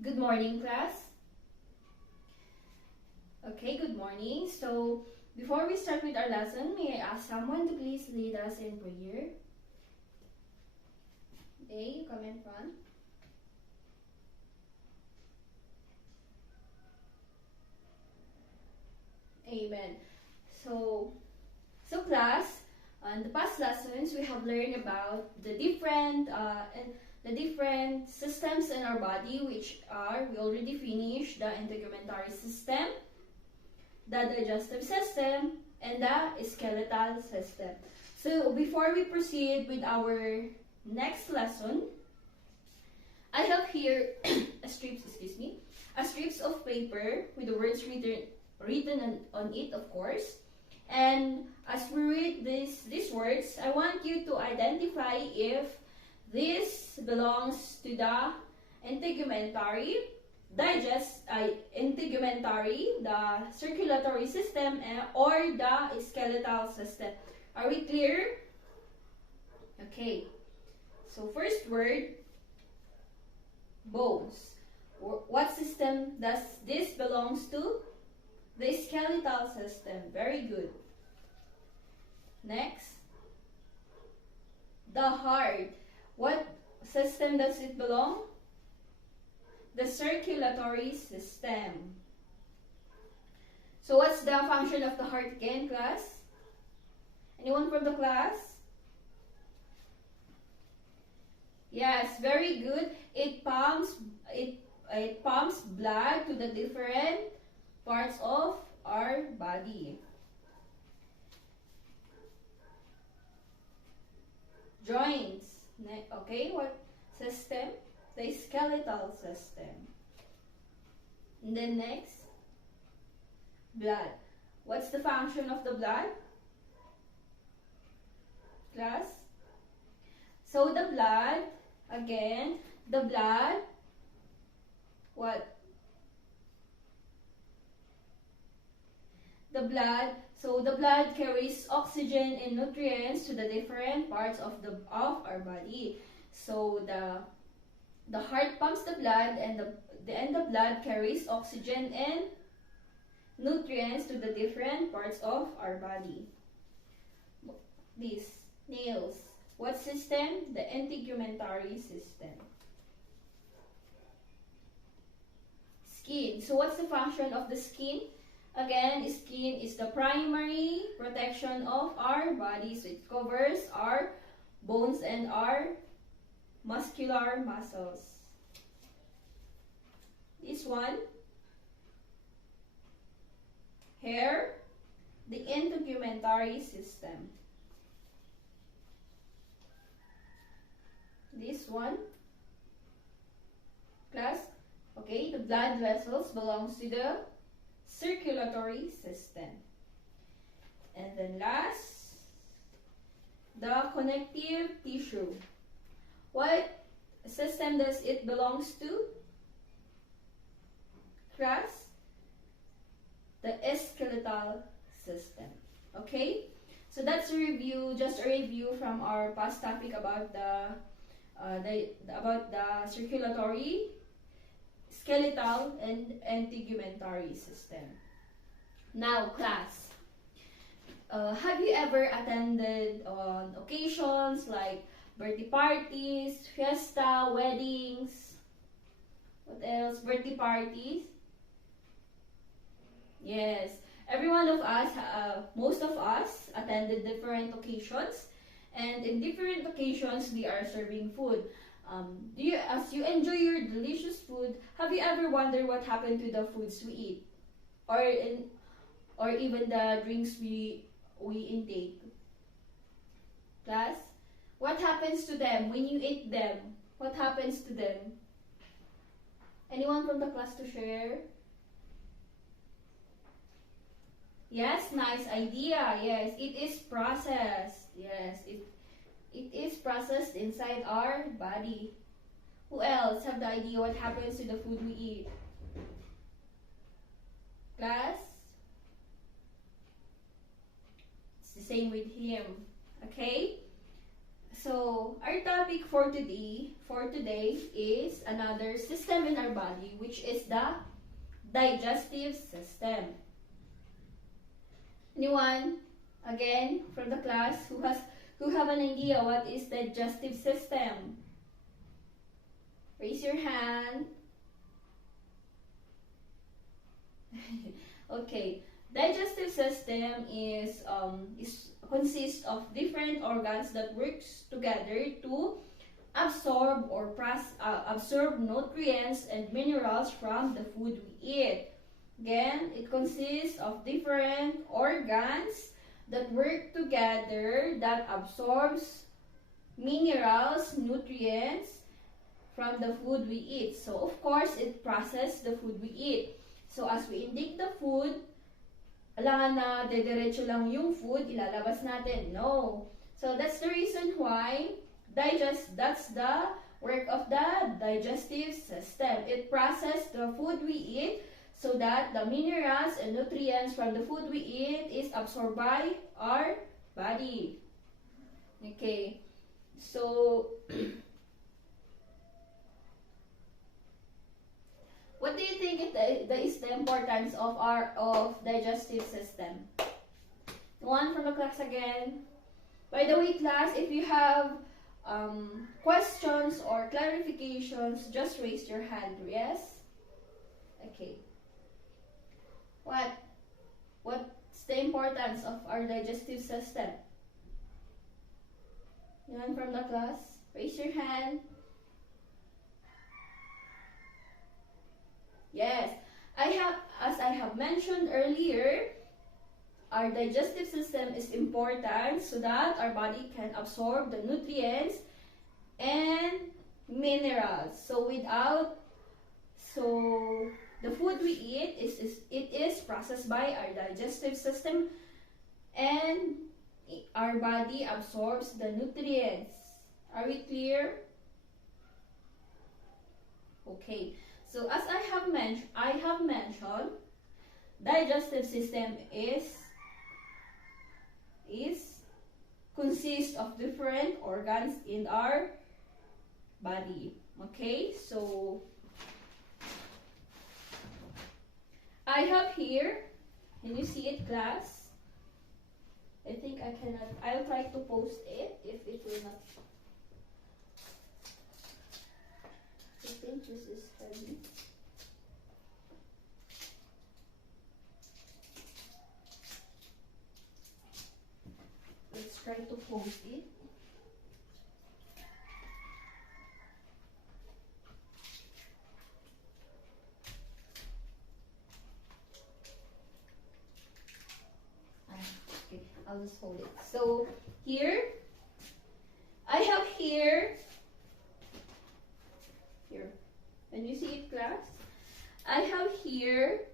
Good morning, class. Okay, good morning. So, before we start with our lesson, may I ask someone to please lead us in prayer? Okay, you come in front. Amen. So, class, on the past lessons, we have learned about the different systems in our body, which are, we already finished the integumentary system, the digestive system, and the skeletal system. So before we proceed with our next lesson, I have here a strips of paper with the words written on it, of course. And as we read these words, I want you to identify if this belongs to the integumentary, integumentary, the circulatory system, or the skeletal system. Are we clear? Okay. So first word, bones. What system does this belongs to? The skeletal system. Very good. Next, the heart. What system does it belong? The circulatory system. So what's the function of the heart again, class? Anyone from the class? Yes, very good. It pumps blood to the different parts of our body. Joints. Okay, what system? The skeletal system. And then next, blood. What's the function of the blood? Class? So the blood, again, the blood, what? The blood carries oxygen and nutrients to the different parts of our body. So the heart pumps the blood, and the blood carries oxygen and nutrients to the different parts of our body. These nails. What system? The integumentary system. Skin. So what's the function of the skin? Again, skin is the primary protection of our body. So it covers our bones and our muscular muscles. This one, hair, the integumentary system. This one, class, okay, the blood vessels belongs to the circulatory system. And then last, the connective tissue. What system does it belongs to? Class? The skeletal system. Okay? So that's a review, just a review from our past topic about the circulatory, skeletal, and integumentary system. Now, class, have you ever attended on occasions like birthday parties, fiesta, weddings? What else? Birthday parties? Yes. Every one of us, most of us, attended different occasions. And in different occasions, they are serving food. As you enjoy your delicious food, have you ever wondered what happened to the foods we eat, or even the drinks we intake? Class, what happens to them when you eat them? What happens to them? Anyone from the class to share? Yes, nice idea. Yes, it is processed. Yes, it is processed inside our body. Who else have the idea what happens to the food we eat? Class? It's the same with him. Okay? So our topic for today is another system in our body, which is the digestive system. Anyone again from the class who have an idea what is digestive system? Raise your hand. Okay, digestive system is consists of different organs that works together to absorb absorb nutrients and minerals from the food we eat. Again, it consists of different organs that work together that absorbs minerals, nutrients from the food we eat. So, of course, it processes the food we eat. So, as we intake the food, alangan na dediretso lang yung food, ilalabas natin. No. So, that's the reason why that's the work of the digestive system. It processes the food we eat so that the minerals and nutrients from the food we eat is absorbed by our body. Okay. So, what do you think is the importance of digestive system? One from the class again. By the way, class, if you have questions or clarifications, just raise your hand. Yes? Okay. What's the importance of our digestive system? Anyone from the class? Raise your hand. Yes, as I have mentioned earlier, our digestive system is important so that our body can absorb the nutrients and minerals. So the food we eat is processed by our digestive system, and our body absorbs the nutrients. Are we clear? Okay. So as I have mentioned, digestive system consists of different organs in our body. Okay, so I have here, can you see it, class? I think I cannot, I'll try to post it if it will not. I think this is heavy. Let's try to post it. Okay, I'll just hold it. So here, I have here. Can you see it, class? I have here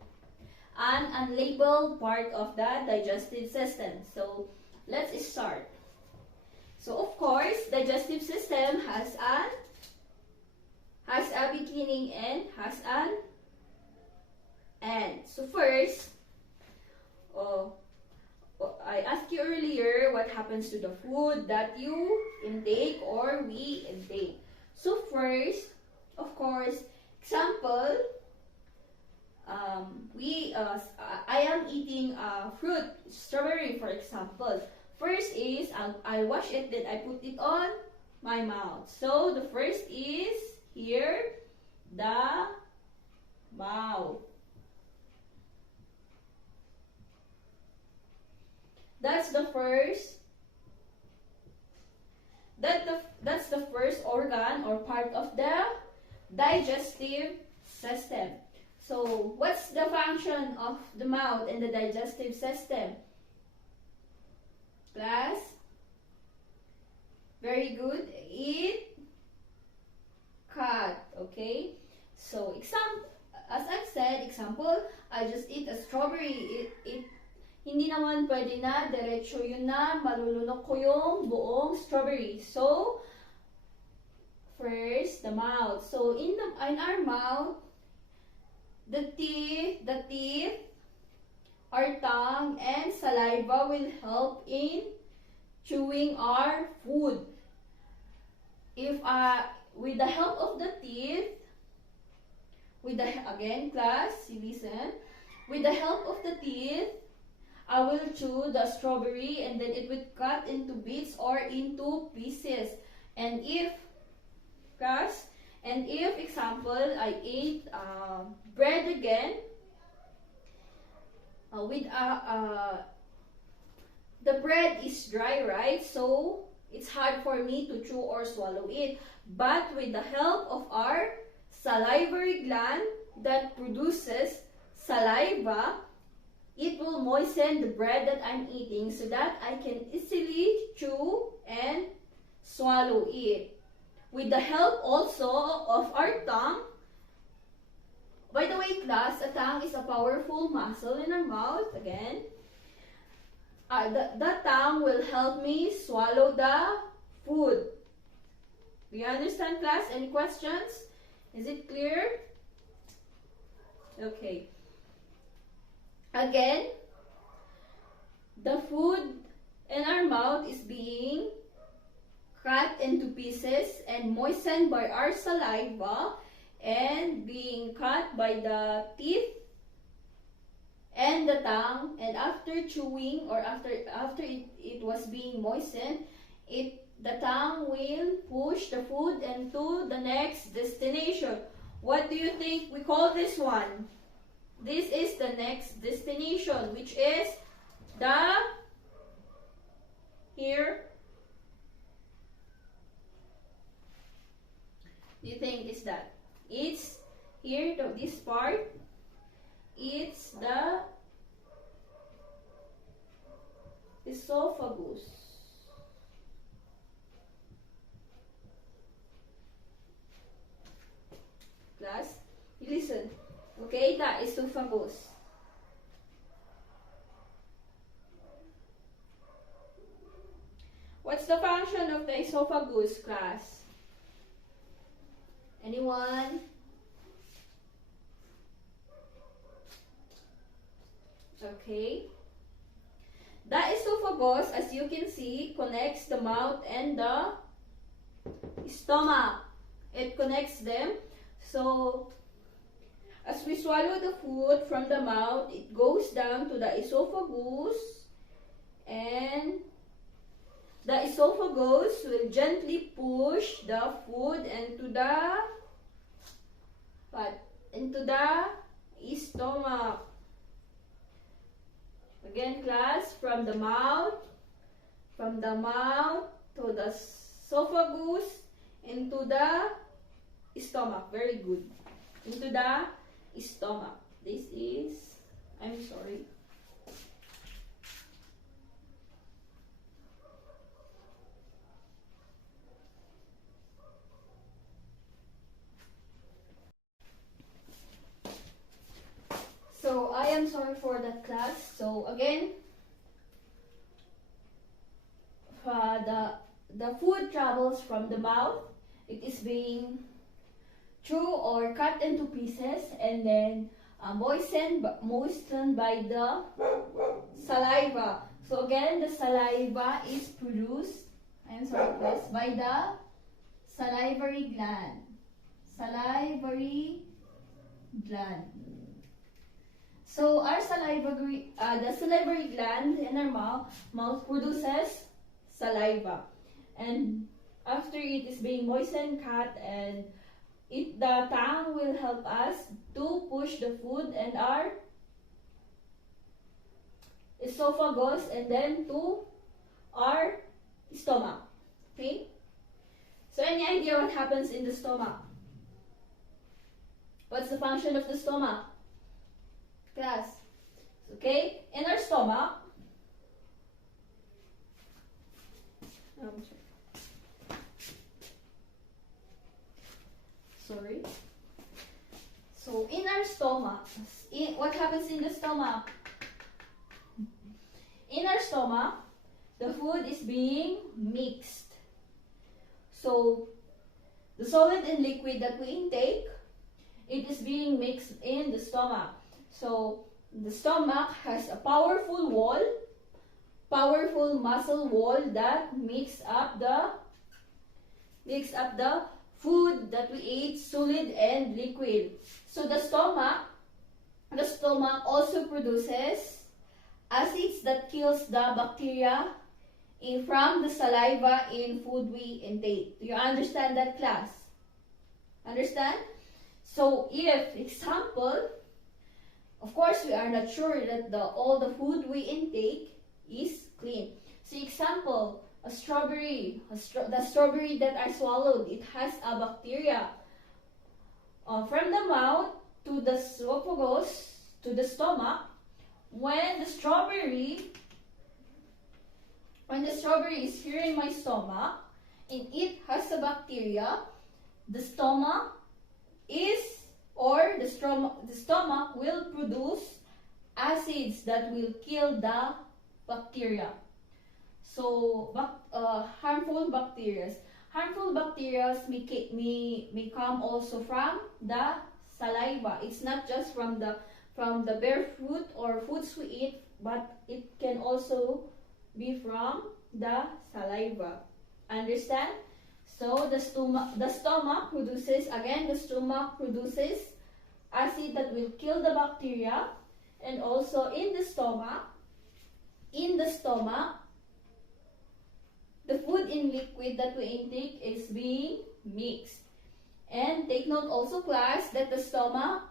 an unlabeled part of the digestive system. So let's start. So of course, digestive system has a beginning and has an end. So first, I asked you earlier what happens to the food that you intake or we intake. So first, of course, example, I am eating fruit, strawberry for example. First is, I wash it, then I put it on my mouth. So the first is here, the mouth. That's the first. That's the first organ or part of the digestive system. So, what's the function of the mouth and the digestive system? Class? Very good. Eat, cut. Okay? So, as I've said, example, I just eat a strawberry. Hindi naman pwede na, diretso yun na, malulunok ko yung buong strawberry. So, first, the mouth. So, in our mouth, the teeth, our tongue, and saliva will help in chewing our food. if with the help of the teeth, again class, you listen, with the help of the teeth, I will chew the strawberry and then it will cut into bits or into pieces. And if class, and if example I ate bread again with the bread is dry, right? So it's hard for me to chew or swallow it. But with the help of our salivary gland that produces saliva, it will moisten the bread that I'm eating so that I can easily chew and swallow it. With the help also of our tongue. By the way, class, a tongue is a powerful muscle in our mouth. Again, the tongue will help me swallow the food. Do you understand, class? Any questions? Is it clear? Okay. Again, the food in our mouth is being cut into pieces and moistened by our saliva and being cut by the teeth and the tongue, and after chewing or after it was being moistened, the tongue will push the food into the next destination. What do you think we call this one? This is the next destination, which is the here. Do you think is that? It's here, this part. It's the esophagus. Class, you listen. Okay, the esophagus. What's the function of the esophagus, class? Anyone? Okay. The esophagus, as you can see, connects the mouth and the stomach. It connects them. So, as we swallow the food from the mouth, it goes down to the esophagus, and the esophagus will gently push the food into the stomach. Again, class, from the mouth to the esophagus into the stomach. Very good. Into the stomach. This is, I'm sorry. So I am sorry for that, class. So again, the food travels from the mouth. It is being chewed or cut into pieces and then moistened by the saliva. So again, the saliva is produced, I'm sorry, class, by the salivary gland. Salivary gland. So our the salivary gland in our mouth produces saliva, and after it is being moistened, cut, and the tongue will help us to push the food and our esophagus and then to our stomach. Okay? So any idea what happens in the stomach? What's the function of the stomach? Class. Okay? In our stomach, sorry. So in our stomach, what happens in the stomach? In our stomach, the food is being mixed. So the solid and liquid that we intake, it is being mixed in the stomach. So the stomach has a powerful muscle wall that mix up the mix up the food that we ate, solid and liquid. So the stomach also produces acids that kills the bacteria from the saliva in food we intake. Do you understand that, class? Understand? So if, example, of course we are not sure that all the food we intake is clean. So example, a strawberry, the strawberry that I swallowed, it has a bacteria. From the mouth to the esophagus, to the stomach, when the strawberry is here in my stomach and it has a bacteria, the stomach will produce acids that will kill the bacteria. So harmful bacteria may come also from the saliva. It's not just from the bare fruit or foods we eat, but it can also be from the saliva. Understand? So the stomach produces acid that will kill the bacteria, and also in the stomach, the food in liquid that we intake is being mixed. And take note also, class, that the stomach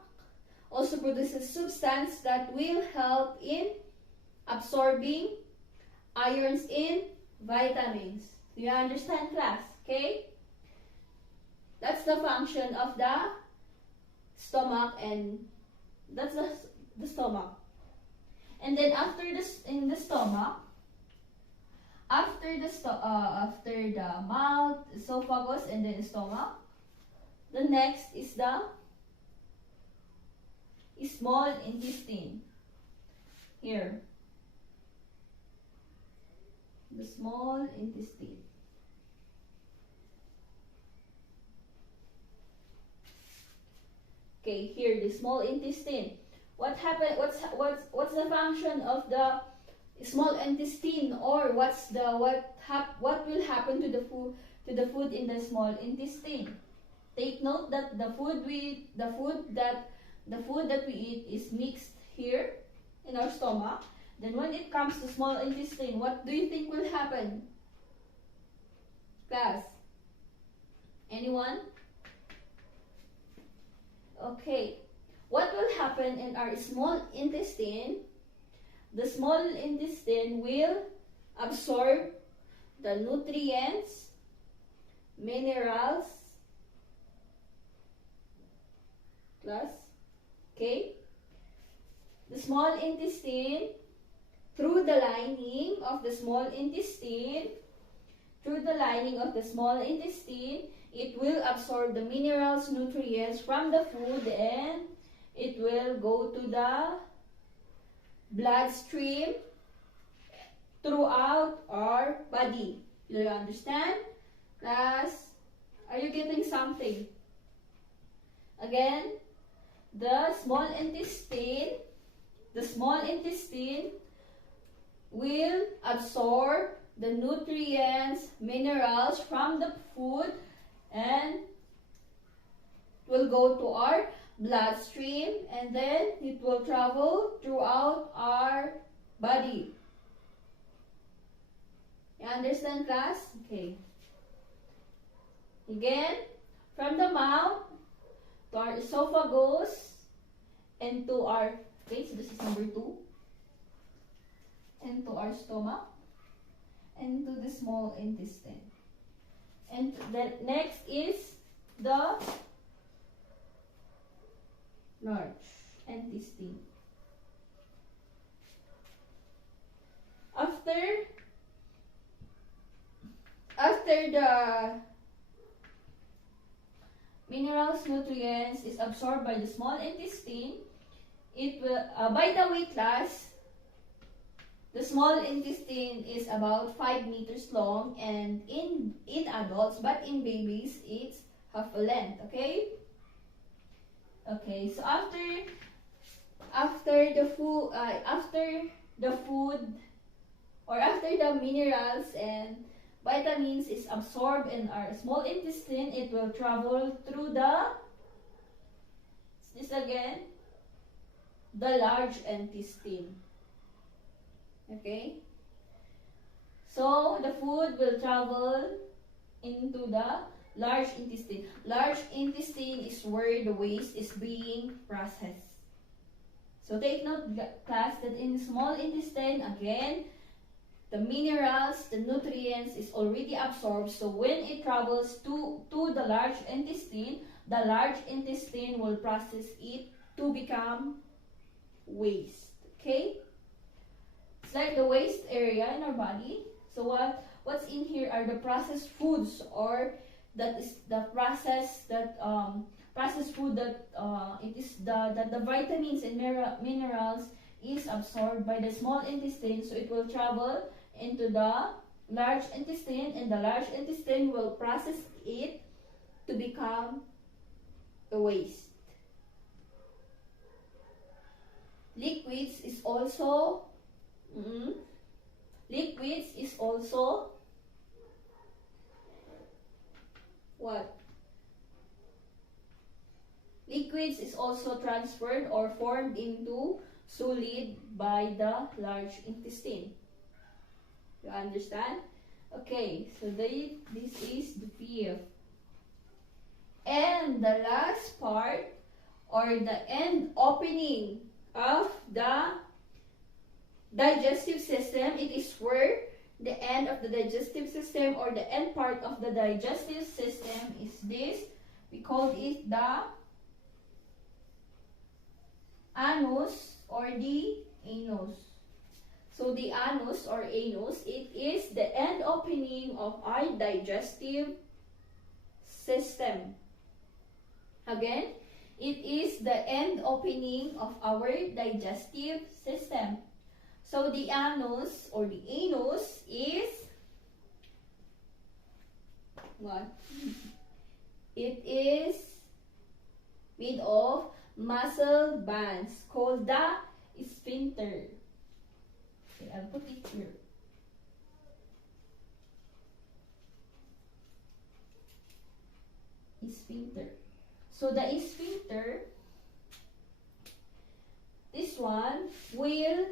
also produces substance that will help in absorbing ions in vitamins. Do you understand, class? Okay? That's the function of the stomach, and that's the stomach. And then after this, in the stomach, after the mouth, esophagus, and then stomach, the next is the small intestine. Here, the small intestine. Okay, here the small intestine. What happened? What's the function of the small intestine, or what will happen to the food in the small intestine? Take note that the food that we eat is mixed here in our stomach. Then when it comes to small intestine, what do you think will happen? Class? Anyone? Okay. What will happen in our small intestine? The small intestine will absorb the nutrients, minerals, class, okay? The small intestine, through the lining of the small intestine, it will absorb the minerals, nutrients from the food, and it will go to the bloodstream throughout our body. Do you understand? Class, are you getting something? Again, the small intestine will absorb the nutrients, minerals from the food, and will go to our bloodstream, and then it will travel throughout our body. You understand, class? Okay. Again, from the mouth to our esophagus and to our, okay, so this is number 2, and to our stomach and to the small intestine. And then next is the large intestine. After the minerals, nutrients is absorbed by the small intestine, it will, by the way, class, the small intestine is about 5 meters long, and in adults, but in babies, it's half a length, okay? Okay, so after the food, or after the minerals and vitamins is absorbed in our small intestine, it will travel through the, this again, the large intestine. Okay? So, the food will travel into the large intestine. Large intestine is where the waste is being processed. So, take note, class, that in small intestine, again, the minerals, the nutrients is already absorbed. So, when it travels to the large intestine will process it to become waste. Okay? It's like the waste area in our body. So what's in here are the processed foods, or that is the processed food that it is that the vitamins and minerals is absorbed by the small intestine. So it will travel into the large intestine, and the large intestine will process it to become a waste. Liquids is also what? Liquids is also transferred or formed into solid by the large intestine. You understand? Okay, so this is the fifth. And the last part, or the end opening of the digestive system, it is where the end of the digestive system, or the end part of the digestive system is this. We call it the anus or the anus. So the anus or anus, it is the end opening of our digestive system. Again, it is the end opening of our digestive system. So the anus or the anus is what? It is made of muscle bands called the sphincter. Okay, I'll put it here. Sphincter. So the sphincter, this one will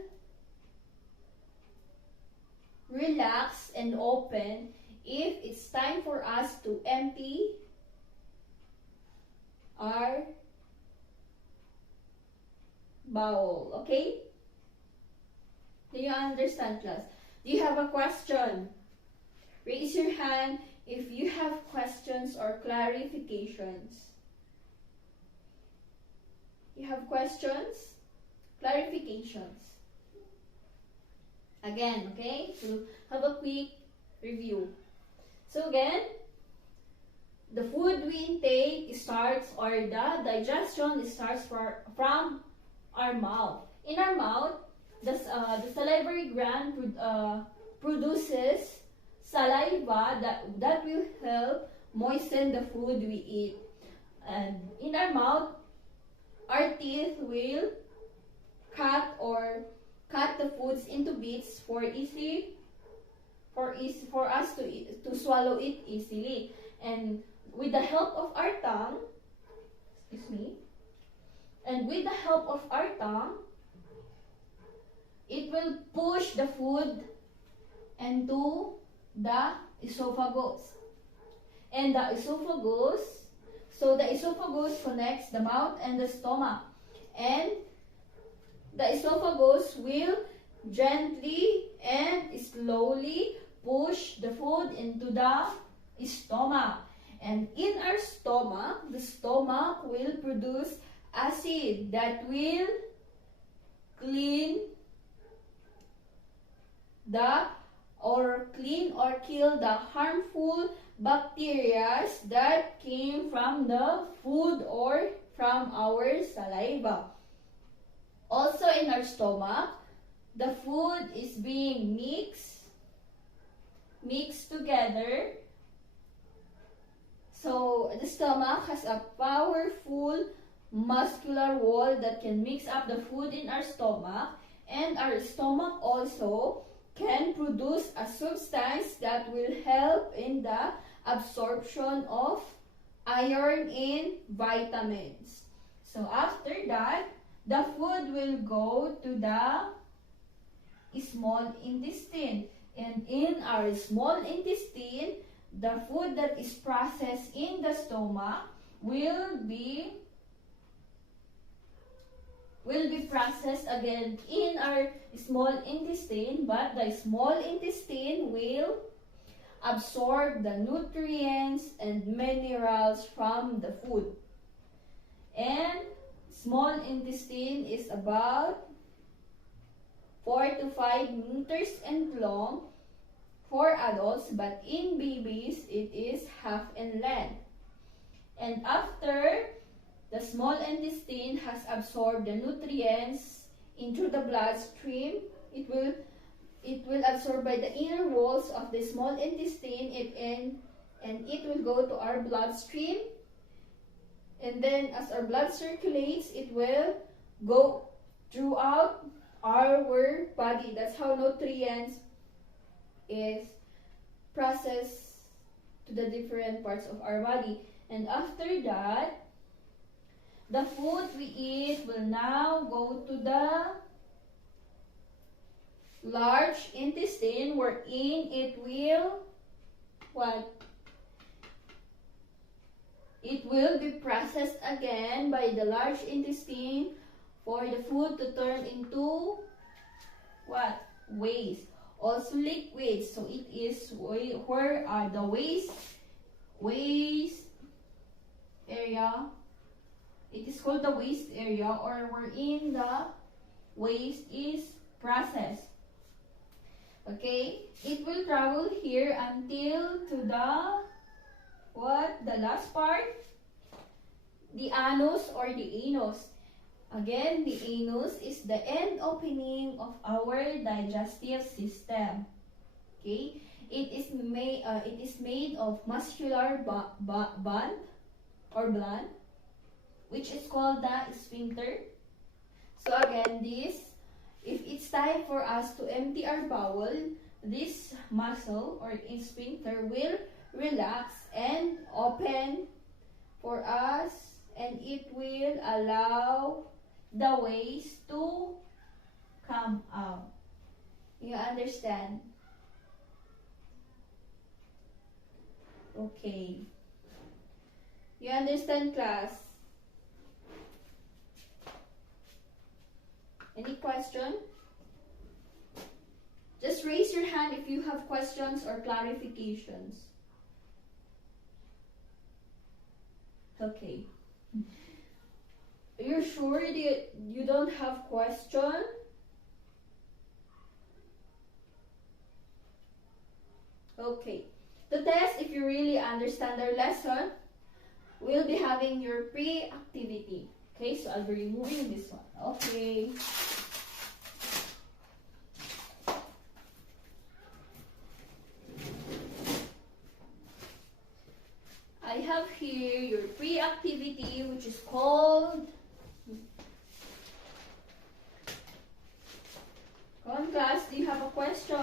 relax and open if it's time for us to empty our bowel. Okay? Do you understand, class? Do you have a question? Raise your hand if you have questions or clarifications. You have questions? Clarifications? Again, okay? So, have a quick review. So again, the food we intake starts, or the digestion starts from our mouth. In our mouth, the salivary gland produces saliva that will help moisten the food we eat. And in our mouth, our teeth will cut the foods into bits for us to swallow it easily. And with the help of our tongue, it will push the food into the esophagus. And the esophagus connects the mouth and the stomach. And the esophagus will gently and slowly push the food into the stomach. And in our stomach, the stomach will produce acid that will clean or kill the harmful bacteria that came from the food or from our saliva. Also in our stomach, the food is being mixed together. So the stomach has a powerful muscular wall that can mix up the food in our stomach, and our stomach also can produce a substance that will help in the absorption of iron and vitamins. So after that, the food will go to the small intestine. And in our small intestine, the food that is processed in the stomach will be processed again in our small intestine, but the small intestine will absorb the nutrients and minerals from the food. And small intestine is about 4 to 5 meters and long for adults, but in babies it is half in length. And after the small intestine has absorbed the nutrients into the bloodstream, it will absorb by the inner walls of the small intestine, and it will go to our bloodstream. And then as our blood circulates, it will go throughout our body. That's how nutrients is processed to the different parts of our body. And after that, the food we eat will now go to the large intestine, wherein it will it will be processed again by the large intestine for the food to turn into waste, also liquids. So it is where are the waste area. It is called the waste area, or wherein the waste is processed. Okay, it will travel here until to the last part, the anus or the anus. Again, the anus is the end opening of our digestive system. Okay, it is made of muscular band or gland, which is called the sphincter. So again, if it's time for us to empty our bowel, this muscle or sphincter will relax and open for us, and it will allow the waste to come out. You understand? Okay. You understand, class? Any question? Just raise your hand if you have questions or clarifications. Okay. You're sure that you don't have question? Okay. To test if you really understand our lesson, we'll be having your pre-activity. Okay, so I'll be removing this one. Okay. I have here your pre-activity, which is called... Come on, class, do you have a question?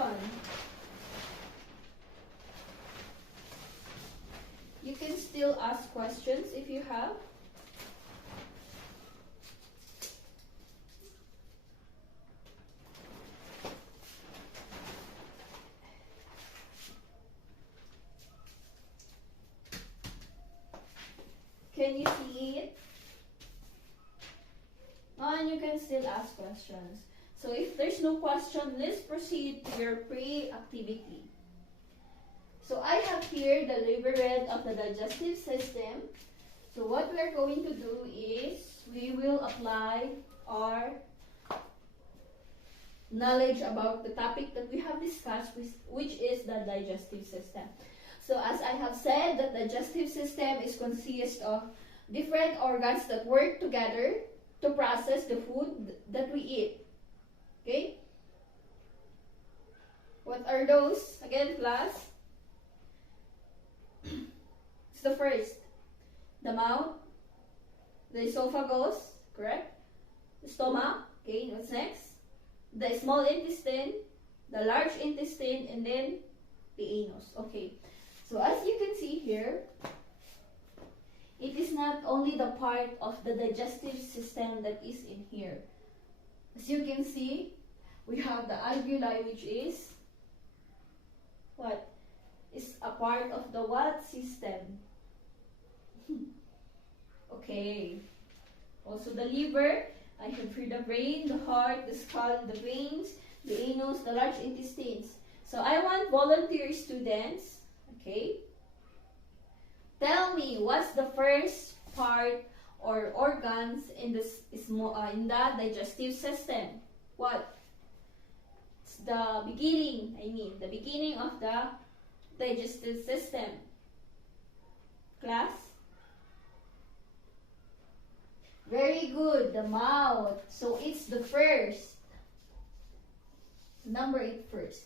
You can still ask questions if you have. Can you see it? And you can still ask questions. So if there's no question, let's proceed to your pre-activity. So I have here the liver red of the digestive system. So what we're going to do is we will apply our knowledge about the topic that we have discussed, which is the digestive system. So as I have said, the digestive system is consist of different organs that work together to process the food that we eat. Okay? What are those? Again, class? It's the first. The mouth, the esophagus, correct? The stomach, okay, what's next? The small intestine, the large intestine, and then the anus. Okay, so as you can see here, it is not only the part of the digestive system that is in here. As you can see, we have the alveoli, which is what? Is a part of the what system? Okay. Also the liver, I have here the brain, the heart, the skull, the veins, the anus, the large intestines. So I want volunteer students, okay? Tell me what's the first part or organs in in the digestive system? What? It's the beginning, the beginning of the digestive system. Class? Very good, the mouth. So it's the first. Number 8 first.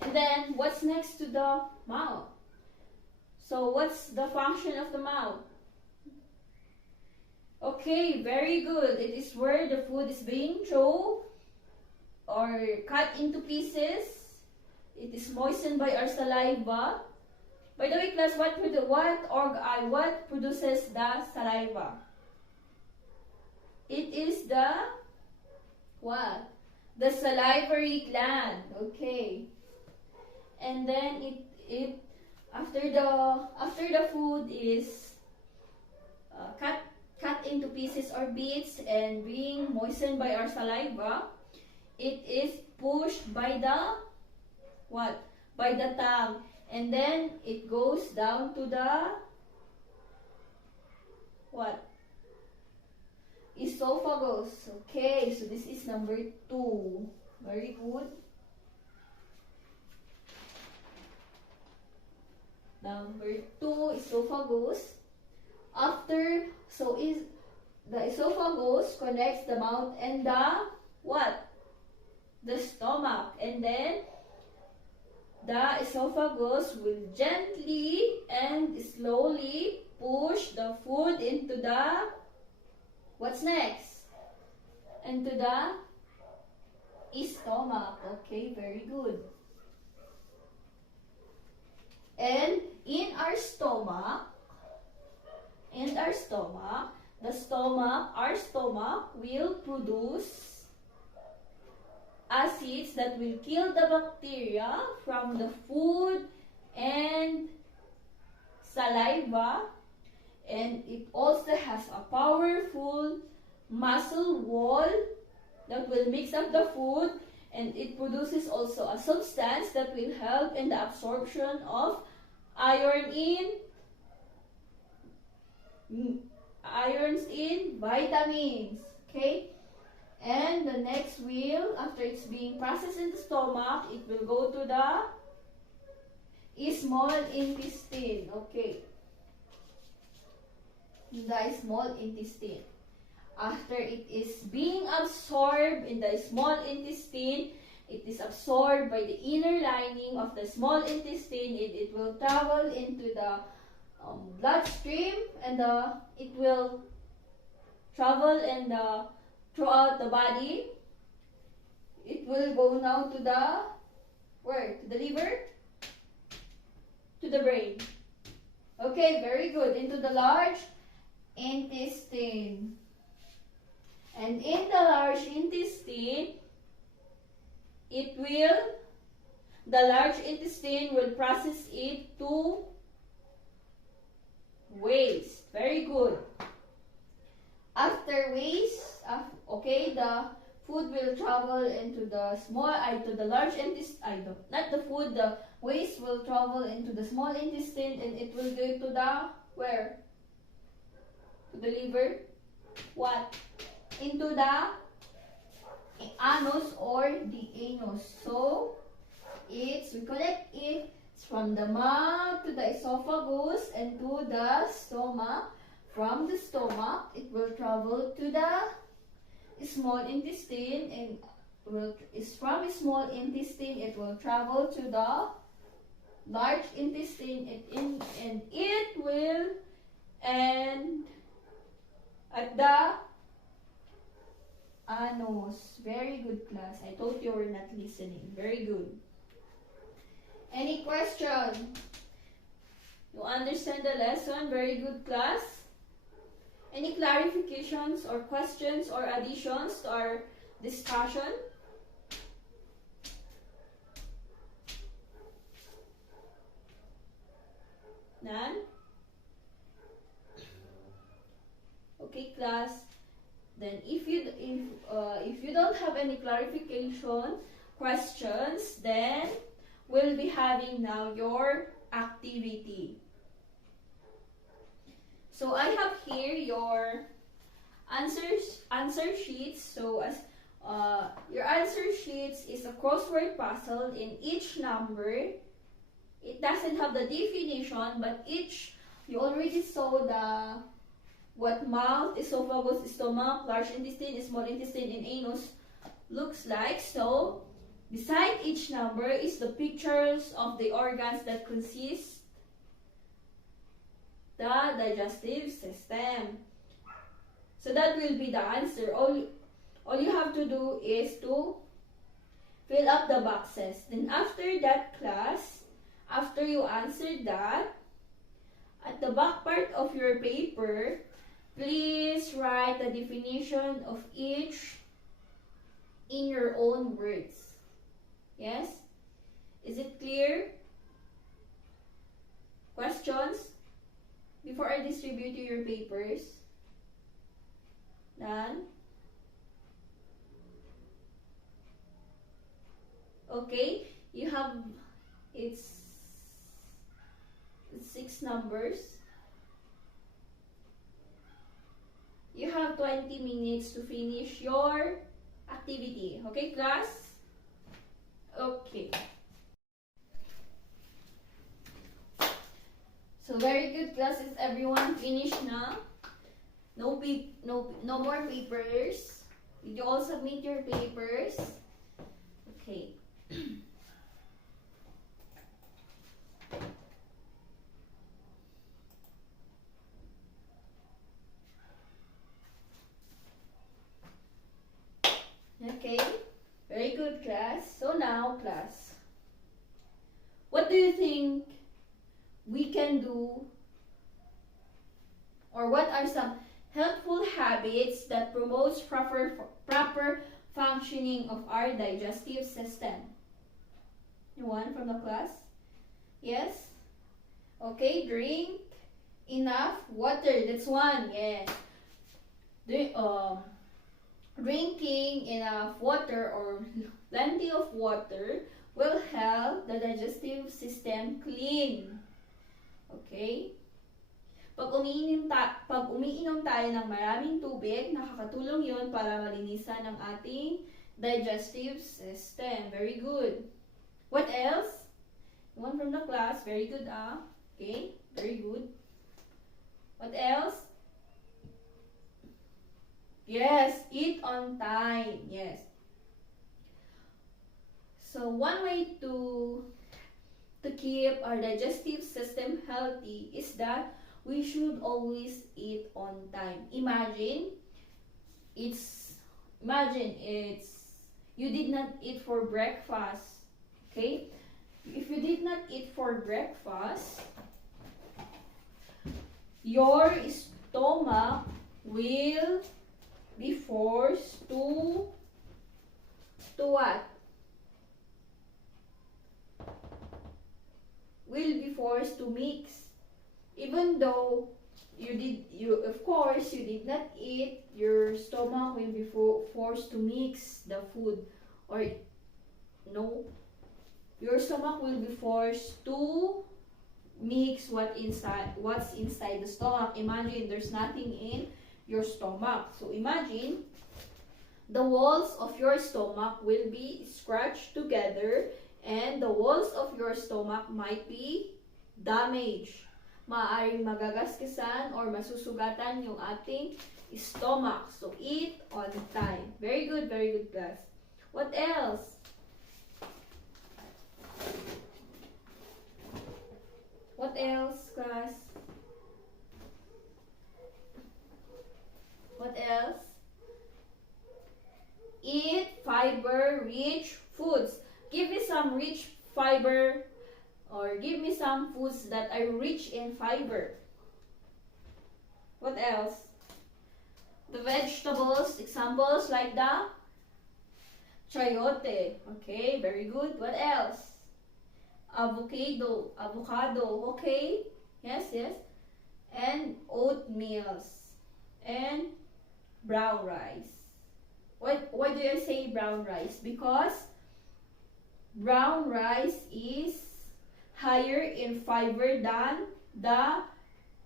And then what's next to the mouth? So what's the function of the mouth? Okay, very good. It is where the food is being thrown or cut into pieces. It is moistened by our saliva. By the way, class, what produces the saliva? It is the what? The salivary gland. Okay. And then it after the food is cut into pieces or bits and being moistened by our saliva, it is pushed by the what? By the tongue, and then it goes down to the what? Esophagus. Okay, so this is number 2. Very good. Number 2, esophagus. So the esophagus connects the mouth and the what? The stomach. And then the esophagus will gently and slowly push the food into the, what's next? Into the stomach. Okay, very good. And in our stomach, our stomach will produce acids that will kill the bacteria from the food and saliva, and it also has a powerful muscle wall that will mix up the food, and it produces also a substance that will help in the absorption of irons in vitamins. Okay, and the next will, after it's being processed in the stomach, it will go to the small intestine. Okay, the small intestine. After it is being absorbed in the small intestine, it is absorbed by the inner lining of the small intestine. It will travel into the bloodstream, and it will travel throughout the body. It will go now to the where? To the liver, to the brain. Okay, very good. Into the large intestine. And in the large intestine, the large intestine will process it to waste. Very good. After waste, okay, the food will travel into the large intestine. Not the food, the waste will travel into the small intestine, and it will go to the where? To the liver. What? Into the anus or the anus. So we connect it from the mouth to the esophagus and to the stomach. From the stomach, it will travel to the small intestine, and from small intestine it will travel to the large intestine, and it will end at the Anos. Very good, class. I thought you were not listening. Very good. Any question? You understand the lesson? Very good, class. Any clarifications or questions or additions to our discussion? None? Okay, class. Then if you don't have any clarification questions, then we'll be having now your activity. So I have here your answer sheets. So as your answer sheets is a crossword puzzle. In each number, it doesn't have the definition, but you already saw what mouth, esophagus, stomach, large intestine, small intestine, and anus looks like. So beside each number is the pictures of the organs that consist the digestive system. So that will be the answer. All you have to do is to fill up the boxes. Then after that, class, after you answered that, at the back part of your paper, please write the definition of each in your own words. Yes? Is it clear? Questions? Before I distribute you your papers? None? Okay, you have, it's 6 numbers. You have 20 minutes to finish your activity. Okay, class? Okay. So very good, class. Is everyone finished now? No more papers. Did you all submit your papers? Okay. Okay, very good, class. So now, class, what do you think we can do, or what are some helpful habits that promotes proper functioning of our digestive system? Anyone from the class? Yes? Okay, drink enough water. That's one. Yeah. Drinking enough water or plenty of water will help the digestive system clean. Okay? Pag umiinom tayo ng maraming tubig, nakakatulong yon para malinisan ang ating digestive system. Very good. What else? One from the class. Very good, ah. Okay? Very good. What else? Yes, eat on time. Yes. So one way to keep our digestive system healthy is that we should always eat on time. Imagine it's you did not eat for breakfast. Okay? If you did not eat for breakfast, your stomach will be forced to what? Will be forced to mix. Even though you did not eat, your stomach will be forced to mix the food. Or no, your stomach will be forced to mix what's inside the stomach. Imagine there's nothing in your stomach. So imagine the walls of your stomach will be scratched together and the walls of your stomach might be damaged. Maaaring magagaskasan or masusugatan yung ating stomach. So eat on time. Very good, class. What else? What else, class? What else? some foods that are rich in fiber. What else? The vegetables, examples like the chayote. Okay, very good. What else? Avocado. Okay. Yes. And oatmeals and brown rice. Why do I say brown rice? Because brown rice is higher in fiber than the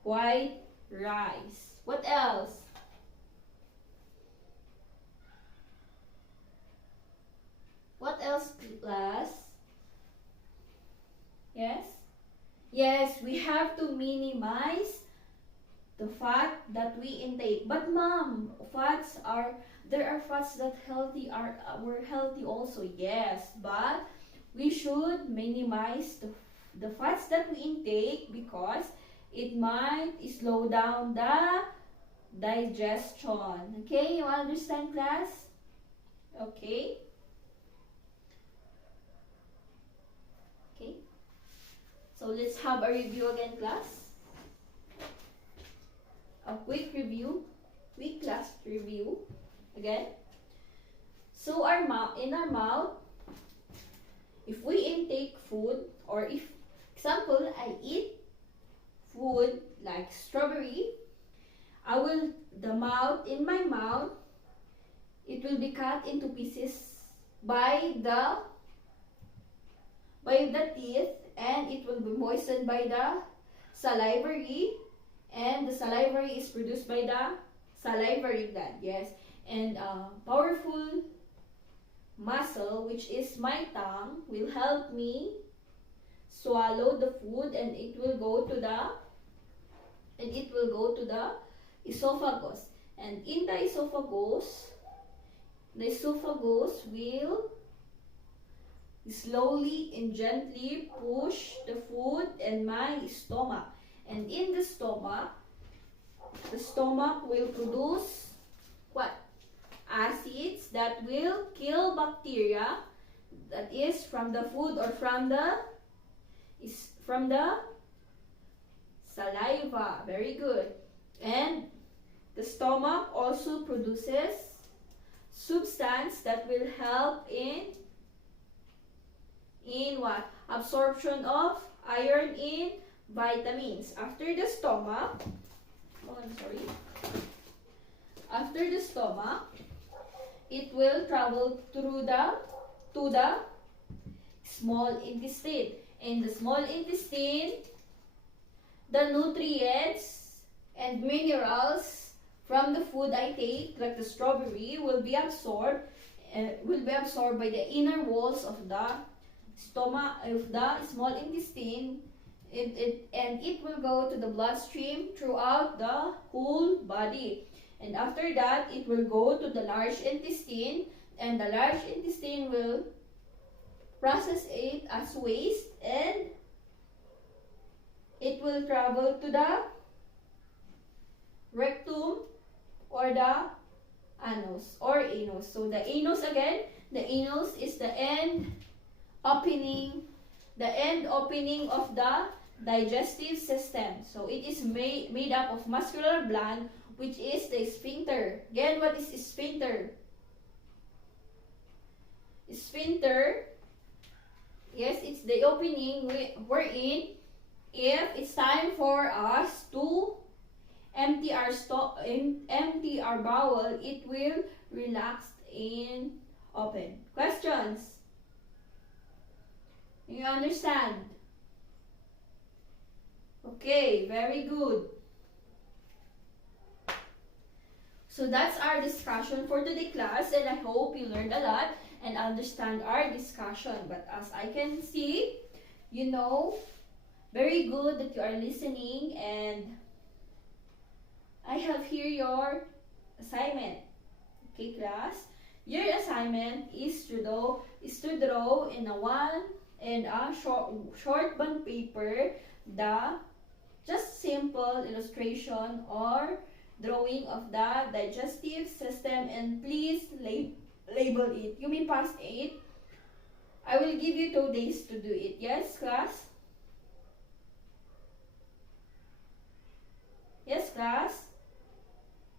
white rice. What else? What else, class? Yes? Yes, we have to minimize the fat that we intake. But mom, there are fats that were healthy also. Yes, but we should minimize the fats that we intake because it might slow down the digestion. Okay, you understand, class? Okay. Okay. So let's have a review again, class. A quick class review again. So in our mouth, if we intake food, or if, example, I eat food like strawberry, in my mouth, it will be cut into pieces by the teeth, and it will be moistened by the salivary, and the salivary is produced by the salivary gland. Yes, and powerful muscle, which is my tongue, will help me swallow the food, and it will go to the esophagus. And in the esophagus will slowly and gently push the food in my stomach. And in the stomach will produce what? Acids that will kill bacteria that is from the food or from the saliva. Very good. And the stomach also produces substance that will help in what? Absorption of iron in vitamins. After the stomach, it will travel to the small intestine. In the small intestine, the nutrients and minerals from the food I take, like the strawberry, will be absorbed by the inner walls of the stomach, of the small intestine. And it will go to the bloodstream throughout the whole body. And after that, it will go to the large intestine, and the large intestine will process it as waste, and it will travel to the rectum or the anus. So the anus is the end opening of the digestive system. So it is made up of muscular gland, which is the sphincter. Again, what is sphincter? Sphincter, yes, it's the opening wherein, if it's time for us to empty our bowel, it will relax and open. Questions? You understand? Okay, very good. So that's our discussion for today, class, and I hope you learned a lot and understand our discussion. But as I can see, you know very good that you are listening, and I have here your assignment. Okay, class? Your assignment is to draw in a short bond paper the just simple illustration or drawing of the digestive system, and please label it. You may past 8. I will give you 2 days to do it. Yes, class? Yes, class?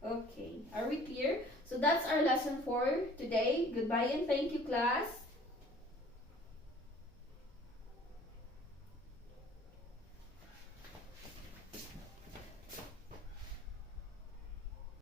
Okay, are we clear? So that's our lesson for today. Goodbye and thank you, class.